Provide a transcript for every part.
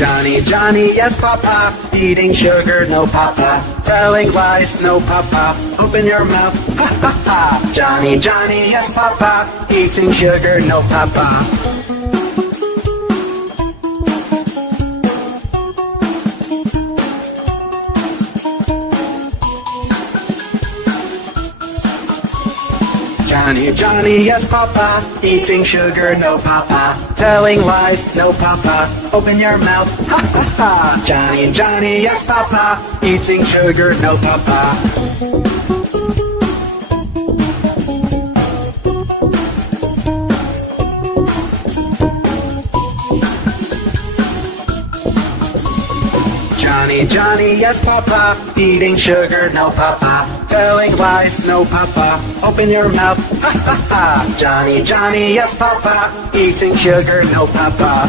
Johnny, Johnny, yes, Papa. Eating sugar, no, Papa. Telling lies, no, Papa. Open your mouth, ha, ha, ha. Johnny, Johnny, yes, Papa. Eating sugar, no, Papa. Johnny, Johnny, yes, Papa. Eating sugar, no, Papa. Telling lies, no, Papa. Open your mouth, ha, ha, ha. Johnny, Johnny, yes, Papa. Eating sugar, no, Papa. Johnny, Johnny, yes, Papa. Eating sugar, no, Papa. Telling lies, no, Papa. Open your mouth, ha, ha, ha. Johnny, Johnny, yes, Papa. Eating sugar, no, Papa.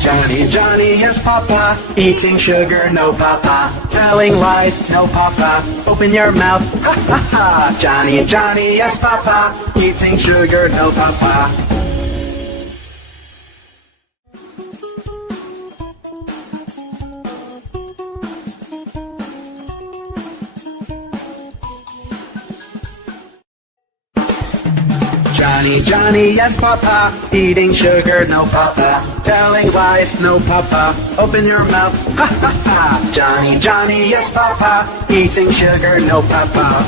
Johnny, Johnny, yes, Papa. Eating sugar, no, Papa. Telling lies, no, Papa. Open your mouth, ha, ha, ha. Johnny, Johnny, yes, Papa. Eating sugar, no, Papa. Johnny, Johnny, yes, Papa. Eating sugar, no, Papa. Telling lies, no, Papa. Open your mouth, ha, ha, ha. Johnny, Johnny, yes, Papa. Eating sugar, no, Papa.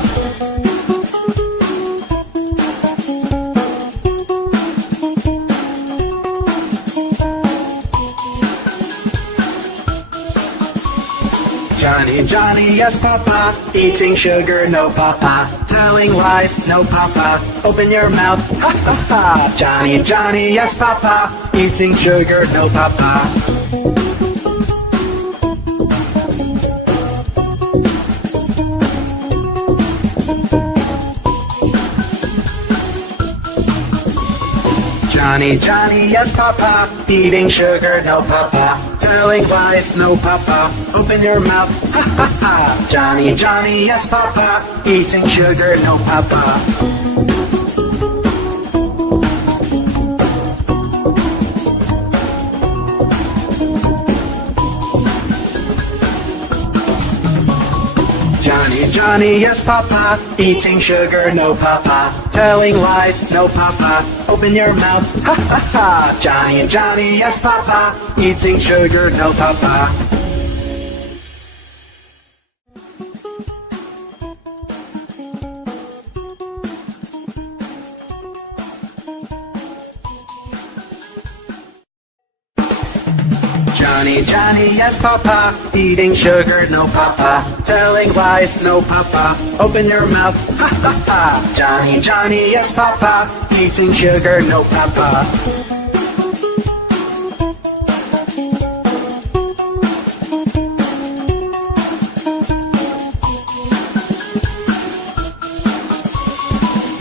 Johnny, Johnny, yes, Papa. Eating sugar, no, Papa. Telling lies, no, Papa. Open your mouth, ha, ha, ha. Johnny, Johnny, yes, Papa. Eating sugar, no, Papa. Johnny, Johnny, yes, Papa. Eating sugar, no, Papa. Telling lies, no, Papa. Open your mouth, ha, ha, ha. Johnny, Johnny, yes, Papa. Eating sugar, no, Papa. Johnny, Johnny, yes, Papa. Eating sugar, no, Papa. Telling lies, no, Papa. Open your mouth, ha, ha, ha. Johnny, Johnny, yes, Papa. Eating sugar, no, Papa. Johnny, Johnny, yes, Papa. Eating sugar, no, Papa. Telling lies, no, Papa. Open your mouth, ha, ha, ha. Johnny, Johnny, yes, Papa. Eating sugar, no, Papa.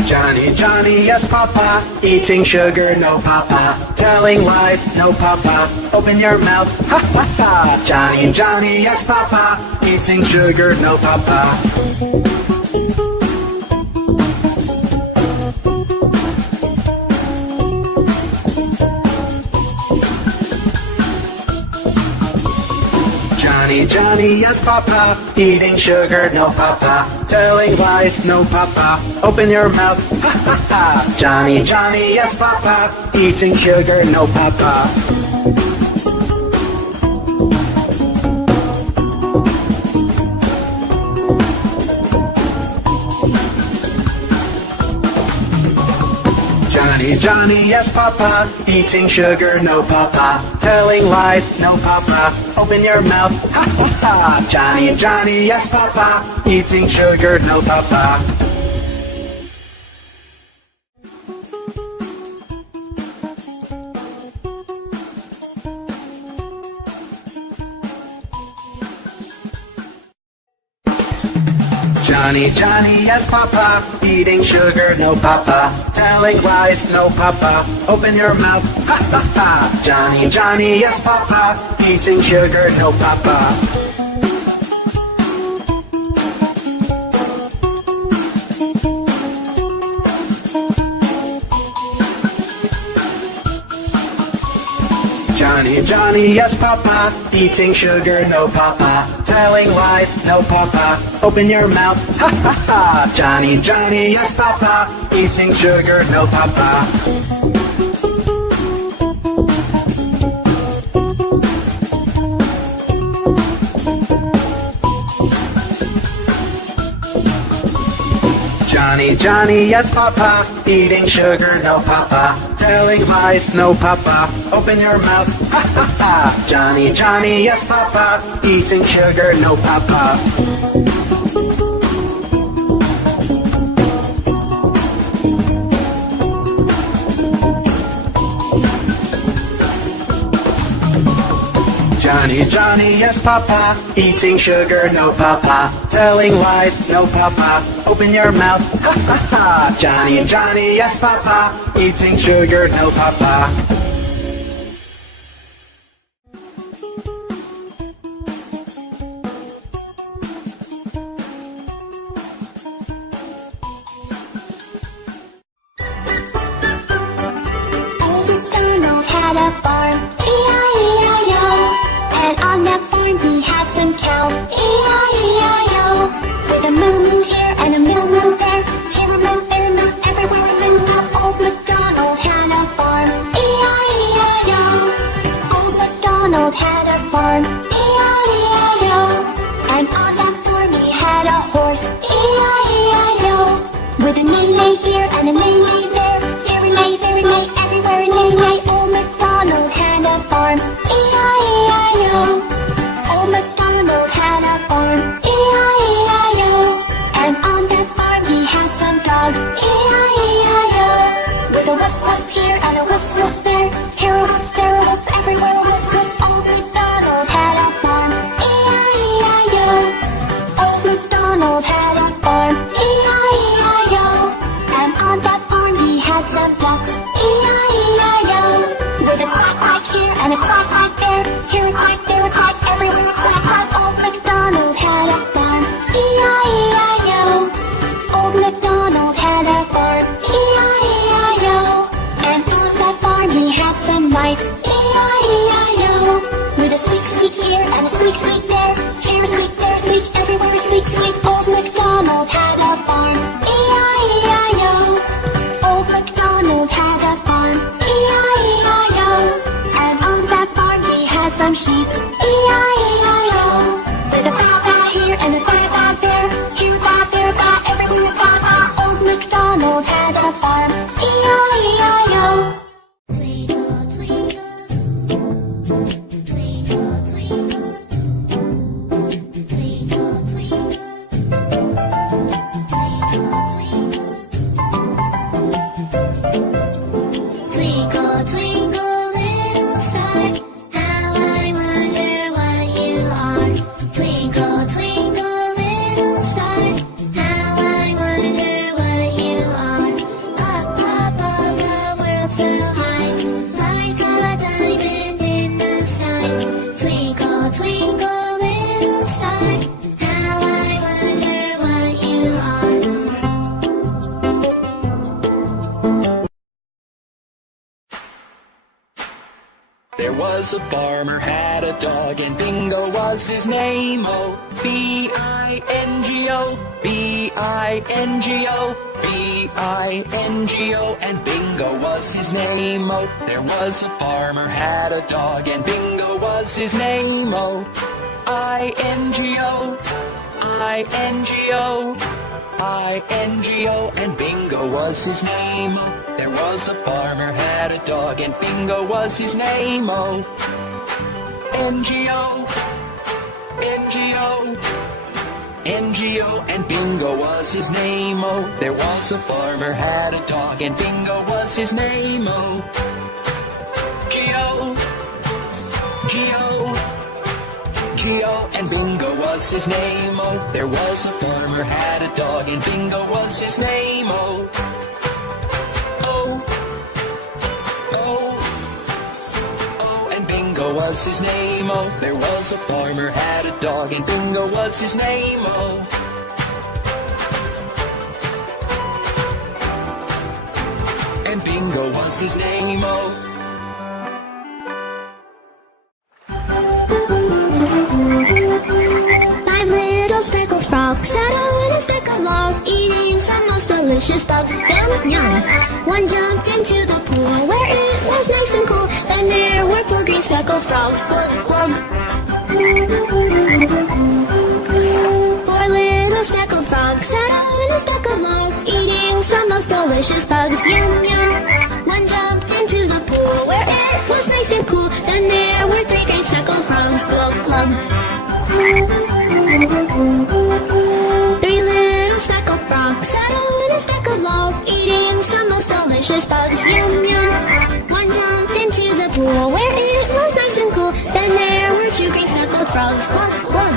Johnny, Johnny, yes, Papa. Eating sugar, no, Papa. Telling lies, no, Papa. Open your mouth, ha, ha, ha. Johnny, Johnny, yes, Papa. Eating sugar, no, Papa. Johnny, Johnny, yes, Papa. Eating sugar, no, Papa. Telling lies, no, Papa. Open your mouth, ha, ha, ha. Johnny, Johnny, yes, Papa. Eating sugar, no, Papa. Johnny, Johnny, yes, Papa. Eating sugar, no, Papa. Telling lies, no, Papa. Open your mouth, ha, ha, ha. Johnny, Johnny, yes, Papa. Eating sugar, no, Papa. Johnny, Johnny, yes, Papa. Eating sugar, no, Papa. Telling lies, no, Papa. Open your mouth, ha, ha, ha. Johnny, Johnny, yes, Papa. Eating sugar, no, Papa. Johnny, Johnny, yes, Papa. Eating sugar, no, Papa. Telling lies, no, Papa. Open your mouth, ha ha ha. Johnny, Johnny, yes, Papa. Eating sugar, no, Papa. Johnny, Johnny, yes, Papa. Eating sugar, no, Papa. Telling lies, no, Papa. Open your mouth, ha ha ha. Johnny, Johnny, yes, Papa. Eating sugar, no, Papa. Johnny, Johnny, yes, Papa. Eating sugar, no, Papa. Telling lies, no, Papa. Open your mouth, ha ha ha. Johnny, Johnny, yes, Papa. Eating sugar, no, Papa. Old MacDonald had a farm, E-I-E-I-O. And on that farm he had some cows, E-I-E-I-O. With a moo-moo here and a moo-moo there, here a moo, there a moo, everywhere a moo-moo. Old MacDonald had a farm, E-I-E-I-O. Old MacDonald had a farm, E-I-E-I-O. And on that farm he had a horse, E-I-E-I-O. With a neigh-neigh here and a neigh-neigh there, here a neigh, there a neigh, everywhere a neigh-neigh. Old MacDonald had a farm, E-I-E-I-O. Old MacDonald had a farm, E-I-E-I-O. And on that farm he had some dogs, E-I-E-I-O. With a woof woof here and a woof woof there, here a woof, there a woof, everywhere a woof woof. Old MacDonald had a farm, E-I-E-I-O. Old MacDonald had a farm, E-I-E-I-O. And on that farm he had some ducks, E-I-E-I-O. With a quack quack here and a quack quack there, here a quack, there a quack, everywhere a quack quack. Old MacDonald had a farm, E-I-E-I-O. Old MacDonald had a farm, E-I-E-I-O. And on that farm he had some mice, E-I-E-I-O. With a squeak squeak here and a squeak squeak there, here a squeak, there a squeak, everywhere a squeak squeak. Old MacDonald had a farm, E-I-E-I-O. Old MacDonald had a farm, E-I-E-I-O. And on that farm he had some sheep, E-I-E-I-O. With a baa-baa here and a baa-baa there, here a baa, there a baa, everywhere a baa-baa. Old MacDonald had a farm, E-I-E-I-O. Twinkle, twinkle, twinkle, twinkle, twinkle, twinkle, twinkle, twinkle, little star, how I wonder what you are. Twinkle, twinkle, little star, how I wonder what you are. Up, up, up, the world so high, like a diamond in the sky. Twinkle, twinkle, little star, how I wonder what you are. There was a farmer had a dog and Bingo was his name. Oh, B-I-N-G-O, B-I-N-G-O, B-I-N-G-O, and Bingo was his name. Oh, there was a farmer had a dog and Bingo was his name. Oh, I-N-G-O, I-N-G-O, I-N-G-O, and Bingo was his name. Oh, there was a farmer had a dog and Bingo was his name. Oh, N-G-O, N-G-O, N-G-O, and Bingo was his name. Oh, there was a farmer had a dog and Bingo was his name. Oh, G-O, G-O, G-O, and Bingo was his name. Oh, there was a farmer had a dog and Bingo was his name. Oh, and Bingo was his name. Oh, there was a farmer had a dog and Bingo was his name. Oh, and Bingo was his name. Oh. frog sat on a stack of log, eating some most delicious bugs. Yum, yum. One jumped into the pool where it was nice and cool. Then there were 4 green speckled frogs. Glug, glug. 4 little speckled frogs sat on a stack of log, eating some most delicious bugs. Yum, yum. One jumped into the pool where it was nice and cool. Then there were 3 green speckled frogs. Glug, glug. 3 little speckled frogs sat on a stack of log, eating some most delicious bugs. Yum, yum. One jumped into the pool where it was nice and cool. Then there were 2 green speckled frogs. Glug, glug.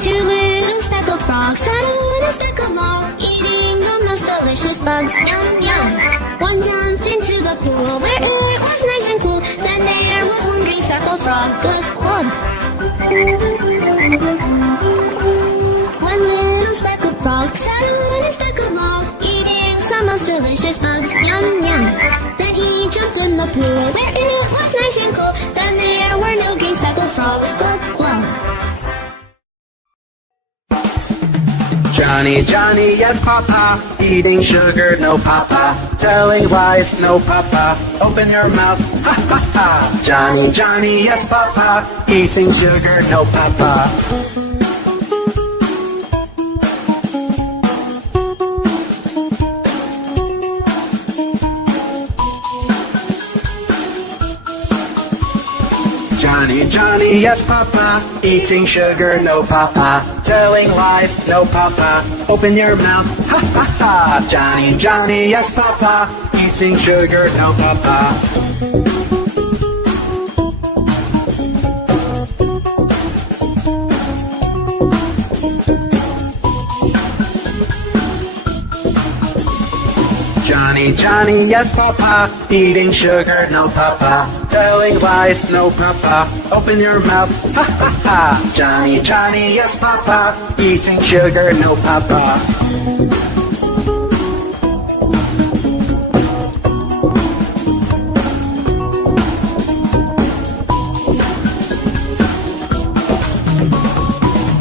2 little speckled frogs sat on a stack of log, eating the most delicious bugs. Yum, yum. One jumped into the pool where it was nice and cool. Then there was 1 green speckled frog. Glug, glug. 1 little speckled frog sat on a stack of log, eating some most delicious bugs. Yum, yum. Then he jumped in the pool where it was nice and cool. Then there were no green speckled frogs. Glug, glug. Johnny, Johnny, yes, Papa. Eating sugar, no, Papa. Telling lies, no, Papa. Open your mouth, ha, ha, ha. Johnny, Johnny, yes, Papa. Eating sugar, no, Papa. Johnny, Johnny, yes, Papa. Eating sugar, no, Papa. Telling lies, no, Papa. Open your mouth, ha, ha, ha. Johnny, Johnny, yes, Papa. Eating sugar, no, Papa. Johnny, Johnny, yes, Papa. Eating sugar, no, Papa. Telling lies, no, Papa. Open your mouth, ha, ha, ha. Johnny, Johnny, yes, Papa. Eating sugar, no, Papa.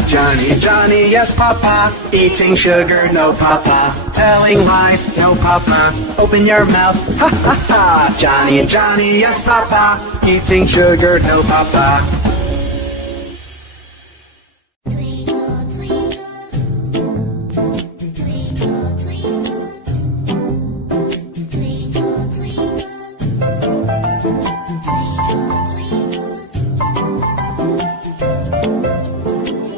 Johnny, Johnny, yes, Papa. Eating sugar, no, Papa. Telling lies, no, Papa. Open your mouth, ha, ha, ha. Johnny, Johnny, yes, Papa. Eating sugar, no, Papa. Twinkle, twinkle, twinkle, twinkle,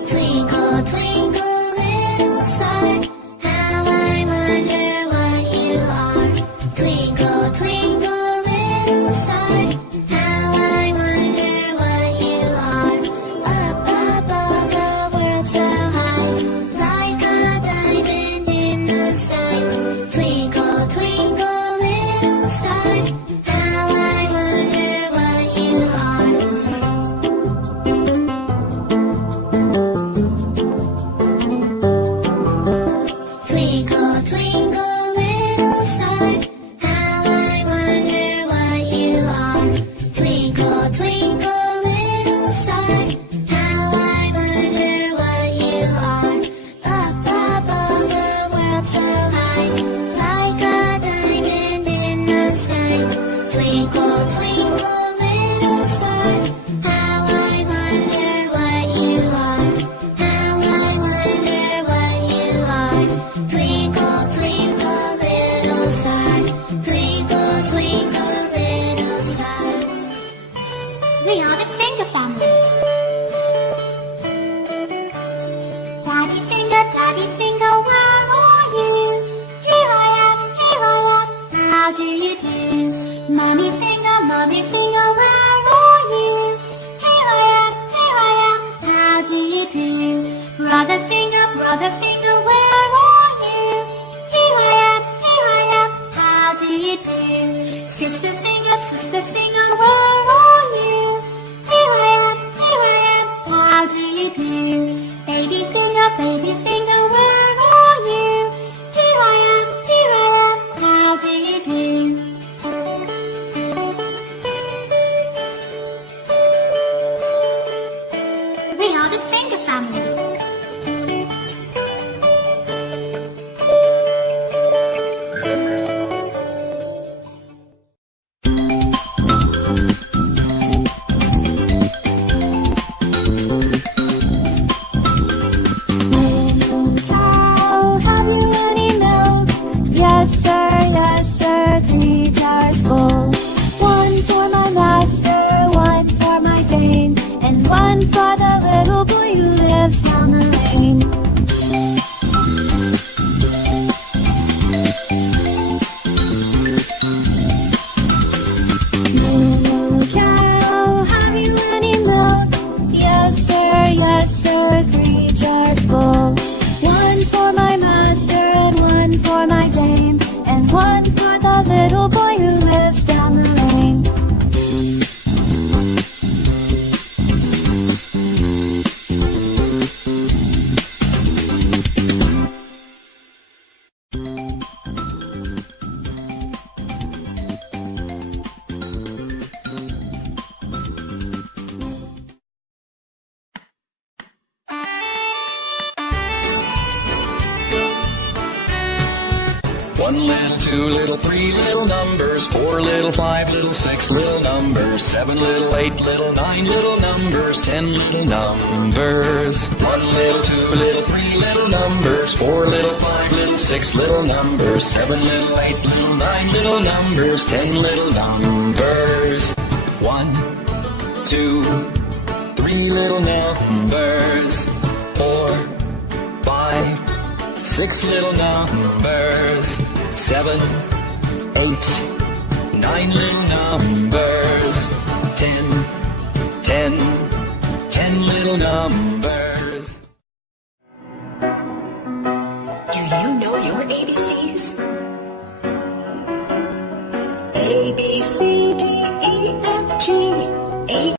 twinkle, twinkle, little star, how I wonder what you are. Twinkle, twinkle, little star, how I wonder what you are. Up above the world so high, like a diamond in the sky. Twinkle, twinkle, little star, how I wonder what you are. Twinkle, twinkle, little star, how I wonder what you are. Twinkle, twinkle, little star, how I wonder what you are. Up above the world so high, like a diamond in the sky. Twinkle, twinkle, little star, how I wonder what you are. How I wonder what you are. Twinkle, twinkle, little star. Twinkle, twinkle, little star. We are the Finger Family. Daddy Finger, where are you? Here I am, how do you do? Mommy Finger, where are you? Here I am, how do you do? Brother Finger, where are you? Here I am, how do you do? Sister Finger, where are you? Here I am, how do you do? Baby Finger, where are you? Here I am, how do you do? We now the finger family. Cow, have you any milk? Yes, sir, 3 jars full. One for my master, one for my dame, and one for the little boy who lives down the lane. Moo cow, have you any milk? Yes, sir, 3 jars full. One for my master and one for my dame, and one for the little boy who lives down the lane. One little, two little, three little numbers, 4 little, 5 little, 6 little numbers, 7 little, 8 little, 9 little numbers, 10 little numbers. 1 little, 2 little, 3 little numbers, 4 little, 5 little, 6 little numbers, 7 little, 8 little, 9 little numbers, 10 little numbers. 1, 2, 3 little numbers, 4, 5, 6 little numbers, 7, 8, 9 little numbers, 10, 10 little numbers. Do you know your ABCs? ABC